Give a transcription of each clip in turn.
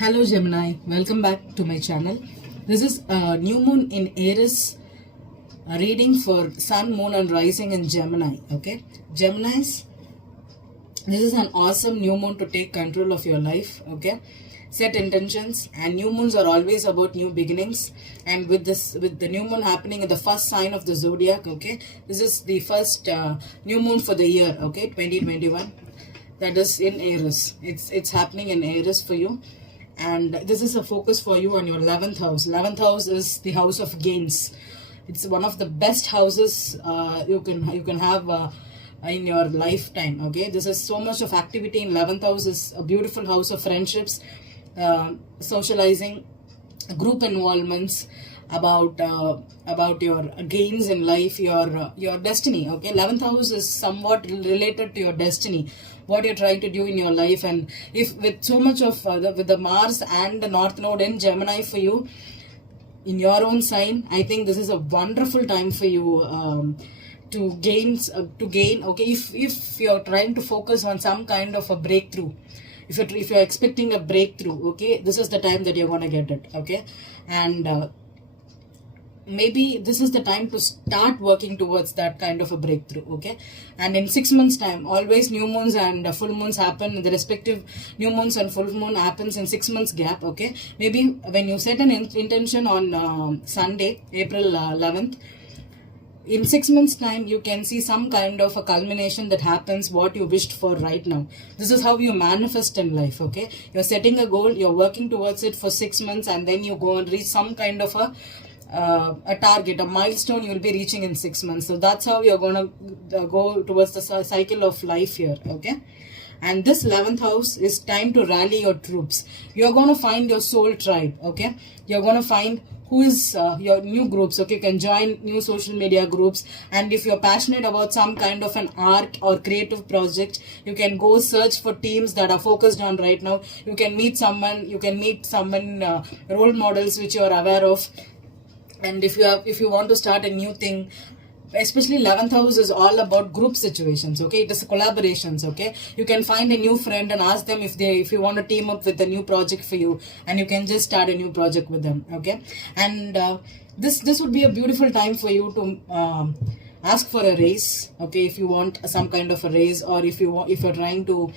Hello Gemini, welcome back to my channel. This is a new moon in Aries reading for sun, moon and rising in Gemini. Okay, Geminis, this is an awesome new moon to take control of your life. Okay, set intentions, and new moons are always about new beginnings. And with the new moon happening in the first sign of the zodiac, okay, this is the first new moon for the year, okay, 2021, that is in Aries. It's happening in Aries for you, and this is a focus for you on your 11th house. 11th house is the house of gains. It's one of the best houses you can have in your lifetime. Okay, this is so much of activity in 11th house. Is a beautiful house of friendships, socializing, group involvements, about your gains in life, your destiny. Okay, 11th house is somewhat related to your destiny, what you're trying to do in your life. And if with so much of with the Mars and the North Node in Gemini for you in your own sign, I think this is a wonderful time for you to gain. Okay, if you're trying to focus on some kind of a breakthrough, if you're expecting a breakthrough, okay, this is the time that you're going to get it. Okay, and maybe this is the time to start working towards that kind of a breakthrough. Okay, and in 6 months time, always new moons and full moons happen. The respective new moons and full moon happens in 6 months gap. Okay, maybe when you set an intention on Sunday, April 11th, in 6 months time you can see some kind of a culmination that happens what you wished for right now. This is how you manifest in life. Okay, you're setting a goal, you're working towards it for 6 months, and then you go and reach some kind of a target, a milestone you will be reaching in 6 months. So that's how you're going to go towards the cycle of life here. Okay, and this 11th house is time to rally your troops. You're going to find your soul tribe. Okay, you're going to find who is your new groups. Okay, you can join new social media groups, and if you're passionate about some kind of an art or creative project, you can go search for teams that are focused on right now. You can meet someone, role models which you are aware of. And if you want to start a new thing, especially 11th house is all about group situations. Okay, it is collaborations. Okay, you can find a new friend and ask them if you want to team up with a new project for you, and you can just start a new project with them. Okay, and this would be a beautiful time for you to ask for a raise. Okay, if you want some kind of a raise, or if you're trying to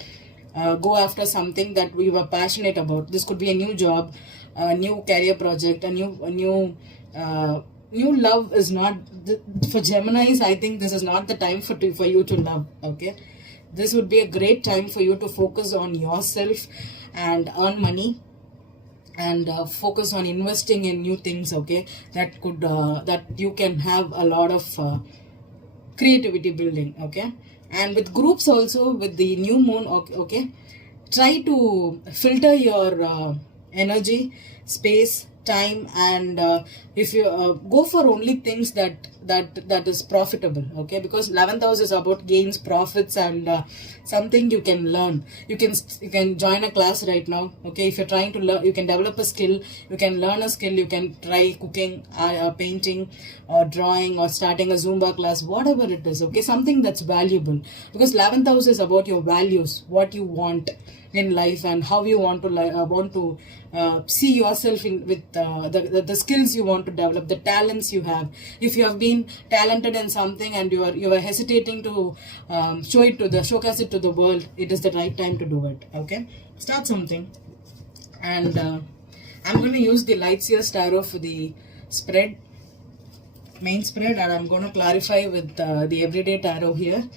go after something that we were passionate about. This could be a new job, a new career project, a new love is not for Geminis. I think this is not the time for you to love. Okay, this would be a great time for you to focus on yourself and earn money, and focus on investing in new things. Okay, that you can have a lot of creativity building. Okay, and with groups also, with the new moon. Okay, try to filter your energy, space, time, and if you go for only things that is profitable. Okay, because 11th house is about gains, profits, and something you can learn. You can join a class right now. Okay, if you're trying to learn, you can develop a skill, you can learn a skill, you can try cooking, painting, or drawing, or starting a Zumba class, whatever it is. Okay, something that's valuable, because 11th house is about your values, what you want in life, and how you want to see yourself with the skills you want to develop, the talents you have. If you have been talented in something and you are hesitating to showcase it to the world, it is the right time to do it. Okay, start something. And I'm going to use the Lightseers Tarot for the spread, main spread, and I'm going to clarify with the Everyday Tarot here.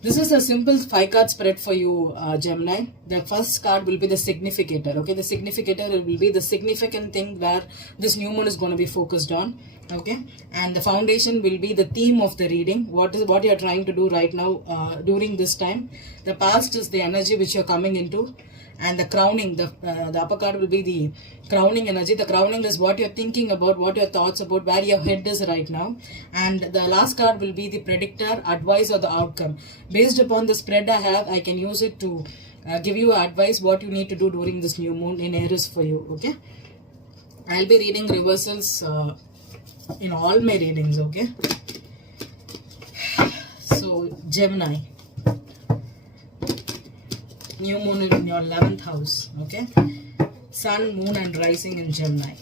This is a simple 5-card spread for you, Gemini. The first card will be the significator. Okay, the significator will be the significant thing where this new moon is going to be focused on. Okay, and the foundation will be the theme of the reading. What you are trying to do right now during this time. The past is the energy which you are coming into. And the crowning, the upper card will be the crowning energy. The crowning is what you're thinking about, what your thoughts about, where your head is right now. And the last card will be the predictor, advice, or the outcome. Based upon the spread I have, I can use it to give you advice what you need to do during this new moon in Aries for you. Okay, I'll be reading reversals in all my readings. Okay, so Gemini, new moon in your 11th house. Okay, Sun, Moon and Rising in Gemini.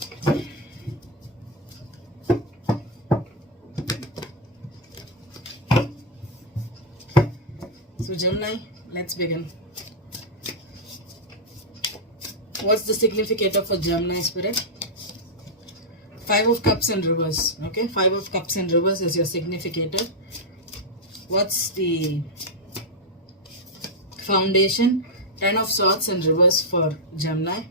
So Gemini, let's begin. What's the significator for Gemini spirit? Five of Cups in reverse. Okay, Five of Cups in reverse is your significator. What's the foundation? Ten of Swords in reverse for Gemini.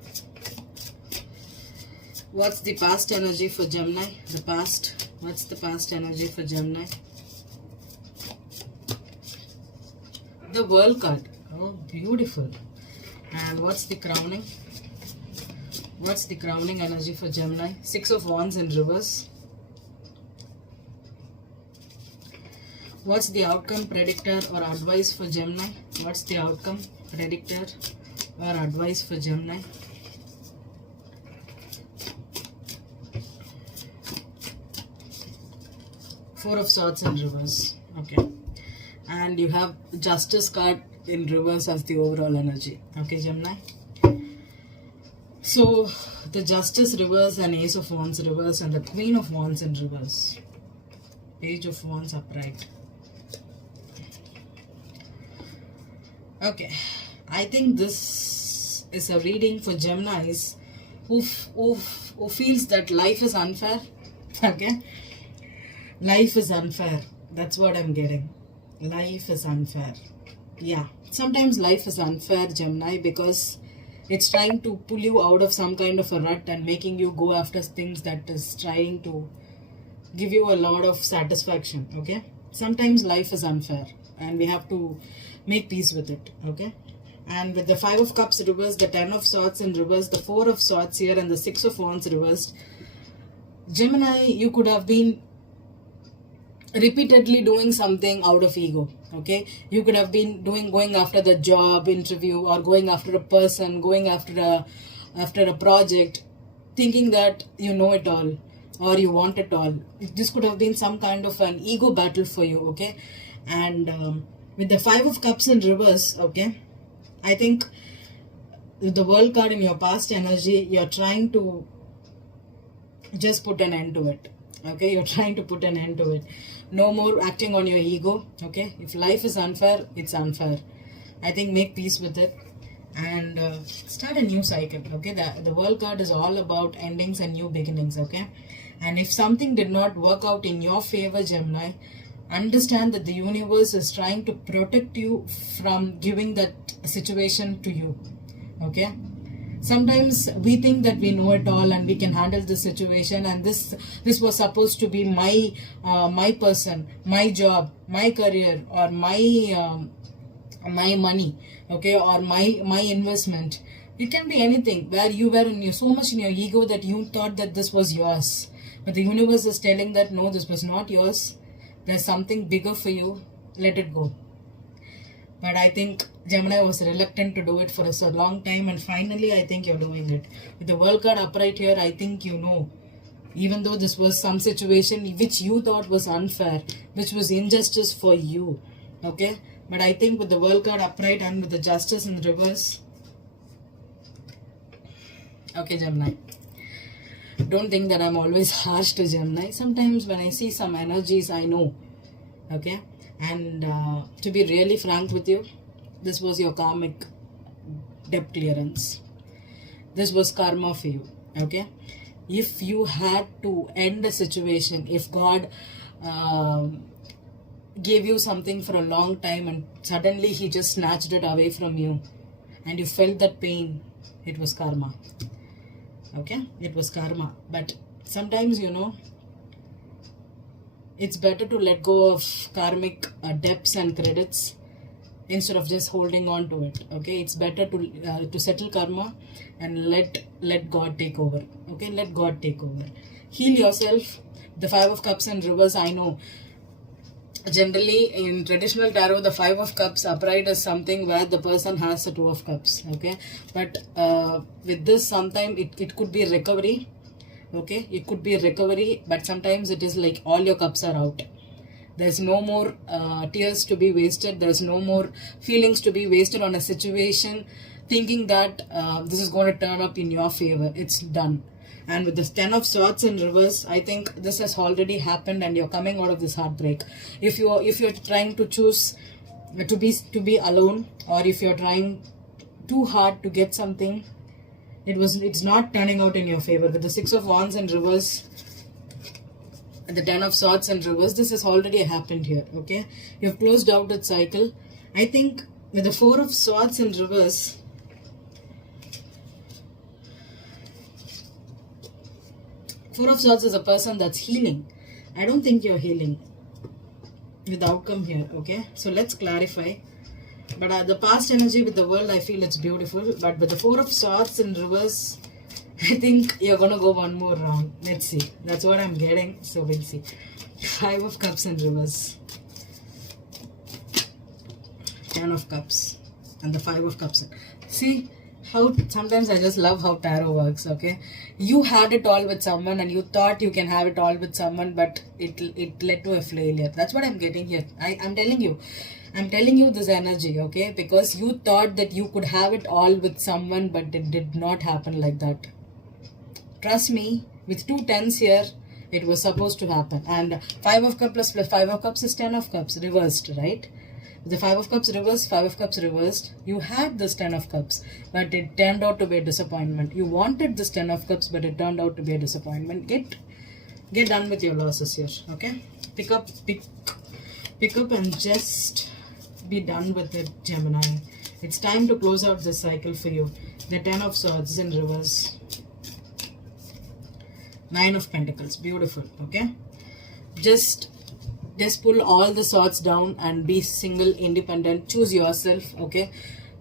What's the past energy for Gemini? The past. What's the past energy for Gemini? The World card. Oh, beautiful. And what's the crowning? What's the crowning energy for Gemini? Six of Wands in reverse. What's the outcome, predictor or advice for Gemini? What's the outcome, predictor or advice for Gemini? Four of Swords in reverse. Okay. And you have Justice card in reverse as the overall energy. Okay, Gemini. So, the Justice reverse and Ace of Wands reverse and the Queen of Wands in reverse. Page of Wands upright. Okay, I think this is a reading for Geminis who feels that life is unfair. Okay, life is unfair. That's what I'm getting. Life is unfair. Yeah, sometimes life is unfair, Gemini, because it's trying to pull you out of some kind of a rut and making you go after things that is trying to give you a lot of satisfaction. Okay, sometimes life is unfair and we have to make peace with it. Okay, and with the Five of Cups reversed, the Ten of Swords in reverse, the Four of Swords here and the Six of Wands reversed, Gemini, you could have been repeatedly doing something out of ego. Okay, you could have been going after the job interview or going after a person, going after a project, thinking that you know it all or you want it all. This could have been some kind of an ego battle for you. Okay, and with the Five of Cups in reverse, okay, I think with the World card in your past energy, you're trying to just put an end to it. Okay, you're trying to put an end to it. No more acting on your ego. Okay, if life is unfair, it's unfair. I think make peace with it and start a new cycle. Okay, the World card is all about endings and new beginnings. Okay, and if something did not work out in your favor, Gemini, understand that the universe is trying to protect you from giving that situation to you. Okay, sometimes we think that we know it all and we can handle the situation, and this was supposed to be my person, my job, my career, or my money, okay, or my investment. It can be anything where you were so much in your ego that you thought that this was yours, but the universe is telling that no, this was not yours. There's something bigger for you. Let it go. But I think Gemini was reluctant to do it for a long time, and finally I think you're doing it. With the World card upright here, I think you know, even though this was some situation which you thought was unfair, which was injustice for you, okay? But I think with the World card upright and with the Justice in reverse, okay, Gemini, don't think that I'm always harsh to Gemini. Sometimes when I see some energies, I know, okay? And to be really frank with you, this was your karmic debt clearance. This was karma for you. Okay, if you had to end a situation, if God gave you something for a long time and suddenly he just snatched it away from you and you felt that pain, it was karma. Okay, it was karma. But sometimes, you know, it's better to let go of karmic debts and credits instead of just holding on to it. Okay, it's better to settle karma and let God take over. Okay, let God take over. Heal yourself. The Five of Cups in reverse, I know. Generally, in traditional tarot, the Five of Cups upright is something where the person has the Two of Cups. Okay, but with this, sometimes it could be recovery. Okay, it could be recovery, but sometimes it is like all your cups are out. There's no more tears to be wasted. There's no more feelings to be wasted on a situation thinking that this is going to turn up in your favor. It's done. And with this 10 of swords in reverse, I think this has already happened and you're coming out of this heartbreak. If you're trying to choose to be alone, or if you're trying too hard to get something, it's not turning out in your favor. With the 6 of wands in reverse and the 10 of swords in reverse, this has already happened here. Okay, you've closed out that cycle. I think with the 4 of swords in reverse, 4 of swords is a person that's healing. I don't think you're healing with the outcome here. Okay, so let's clarify. But the past energy with the world, I feel it's beautiful. But with the 4 of swords in reverse, I think you're going to go one more round. Let's see. That's what I'm getting. So we'll see. 5 of cups in reverse. 10 of cups. And the 5 of cups. See how sometimes I just love how tarot works. Okay, you had it all with someone and you thought you can have it all with someone, but it led to a failure. That's what I'm getting here. I'm telling you this energy, okay, because you thought that you could have it all with someone, but it did not happen like that. Trust me, with 2 tens here, it was supposed to happen. And 5 of cups plus 5 of cups is 10 of cups reversed, right? The 5 of cups reversed, 5 of cups reversed. You had this 10 of cups, but it turned out to be a disappointment. You wanted this 10 of cups, but it turned out to be a disappointment. Get done with your losses here, okay? Pick up and just be done with it, Gemini. It's time to close out this cycle for you. The 10 of swords in reverse. 9 of pentacles. Beautiful, okay? Just pull all the swords down and be single, independent. Choose yourself, okay?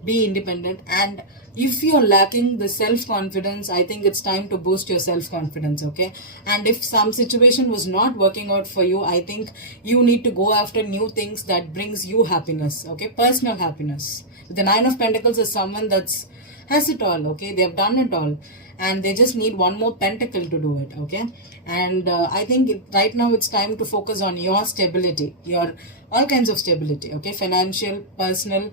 Be independent. And if you're lacking the self-confidence, I think it's time to boost your self-confidence, okay? And if some situation was not working out for you, I think you need to go after new things that brings you happiness, okay? Personal happiness. The 9 of pentacles is someone that's has it all, okay? They've done it all. And they just need one more pentacle to do it, okay? And I think right now it's time to focus on your stability, your all kinds of stability, okay? Financial, personal,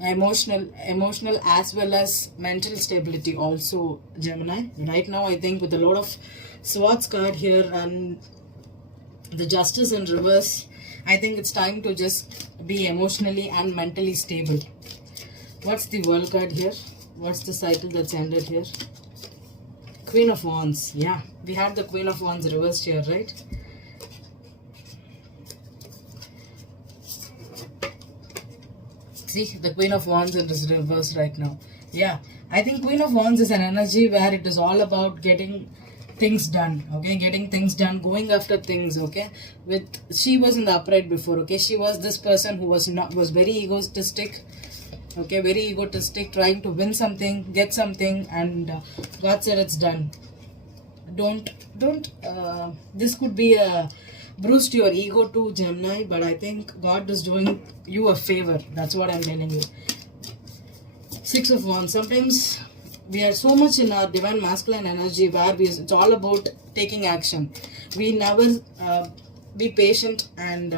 emotional as well as mental stability also, Gemini. Right now I think with a lot of swords card here and the justice in reverse, I think it's time to just be emotionally and mentally stable. What's the world card here? What's the cycle that's ended here? Queen of Wands. Yeah, we had the Queen of Wands reversed here, right? See, the Queen of Wands is reversed right now. Yeah, I think Queen of Wands is an energy where it is all about getting things done, okay? Getting things done, going after things, okay? She was in the upright before, okay? She was this person who was very egotistic, okay, very egotistic, trying to win something, get something, and God said it's done. Don't this could be a bruise to your ego too, Gemini, but I think God is doing you a favor. That's what I'm telling you. 6 of Wands. Sometimes we are so much in our divine masculine energy where it's all about taking action. We never be patient and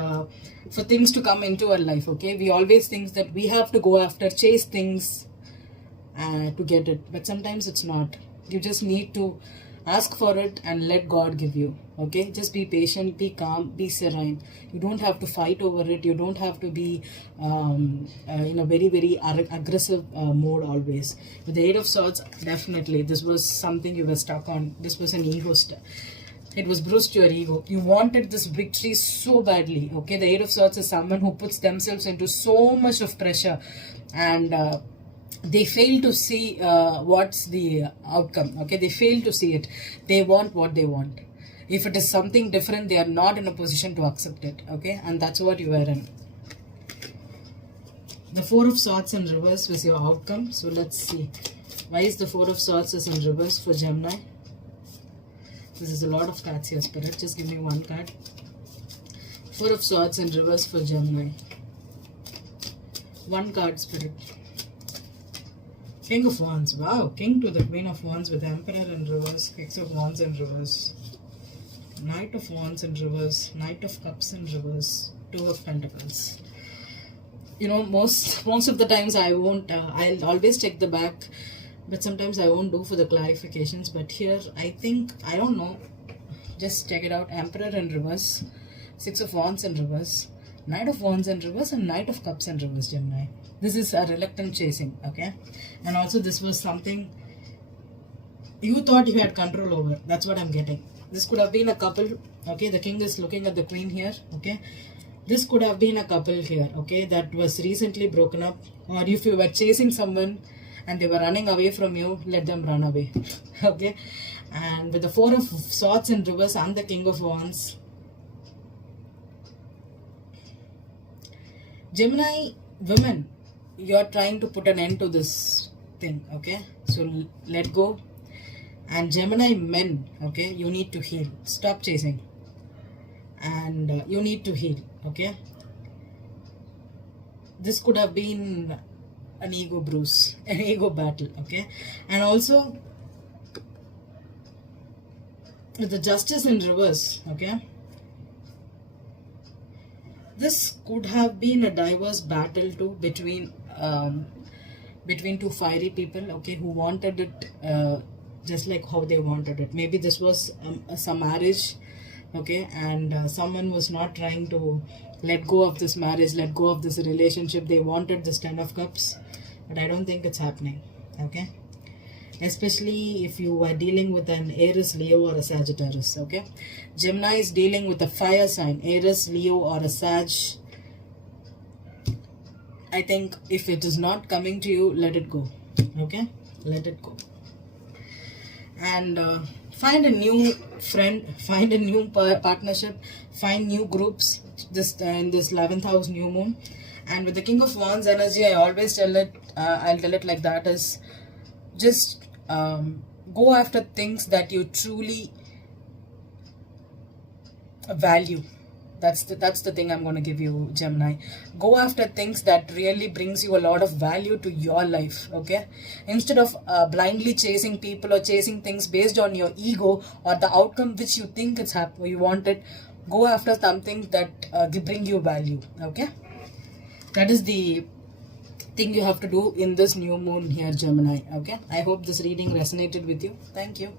for things to come into our life, okay? We always think that we have to go after, chase things to get it. But sometimes it's not. You just need to ask for it and let God give you, okay? Just be patient, be calm, be serene. You don't have to fight over it. You don't have to be in a very, very aggressive mode always. With the 8 of Swords, definitely, this was something you were stuck on. This was an ego stuff. It was bruised your ego. You wanted this victory so badly, okay? The 8 of Swords is someone who puts themselves into so much of pressure and they fail to see what's the outcome, okay? They fail to see it. They want what they want. If it is something different, they are not in a position to accept it, okay? And that's what you were in. The 4 of Swords in reverse was your outcome. So let's see. Why is the 4 of Swords is in reverse for Gemini? This is a lot of cards here, Spirit. Just give me one card. 4 of Swords in reverse for Gemini. One card, Spirit. King of Wands. Wow. King to the Queen of Wands with Emperor in reverse. Six of Wands in reverse. Knight of Wands in reverse. Knight of Cups in reverse. 2 of Pentacles. most of the times I won't, I'll always check the back, but sometimes I won't do for the clarifications. But here I think, I don't know, just check it out. Emperor in reverse, Six of Wands in reverse, Knight of Wands in reverse, and Knight of Cups in reverse, Gemini. This is a reluctant chasing, okay? And also this was something you thought you had control over. That's what I'm getting. This could have been a couple, okay? The king is looking at the queen here, okay? This could have been a couple here, okay, that was recently broken up. Or if you were chasing someone and they were running away from you, let them run away. Okay. And with the Four of Swords in reverse and the King of Wands, Gemini women, you're trying to put an end to this thing, okay? So let go. And Gemini men, okay, you need to heal. Stop chasing. And you need to heal, okay? This could have been an ego bruise, an ego battle, okay? And also with the Justice in reverse, okay, this could have been a diverse battle too, between two fiery people, okay, who wanted it just like how they wanted it. Maybe this was some marriage, okay, and someone was not trying to let go of this marriage, let go of this relationship. They wanted this Ten of Cups, but I don't think it's happening, okay? Especially if you are dealing with an Aries, Leo, or a Sagittarius, okay? Gemini is dealing with a fire sign, Aries, Leo, or a Sag. I think if it is not coming to you, let it go, okay? Let it go. And find a new friend, find a new partnership, find new groups in this 11th house new moon. And with the King of Wands energy, I always tell it, I'll tell it like that, is just go after things that you truly value. That's the thing I'm going to give you, Gemini. Go after things that really brings you a lot of value to your life, okay? Instead of blindly chasing people or chasing things based on your ego or the outcome which you think it's you want it, go after something that bring you value, okay? That is the thing you have to do in this new moon here, Gemini, okay? I hope this reading resonated with you. Thank you.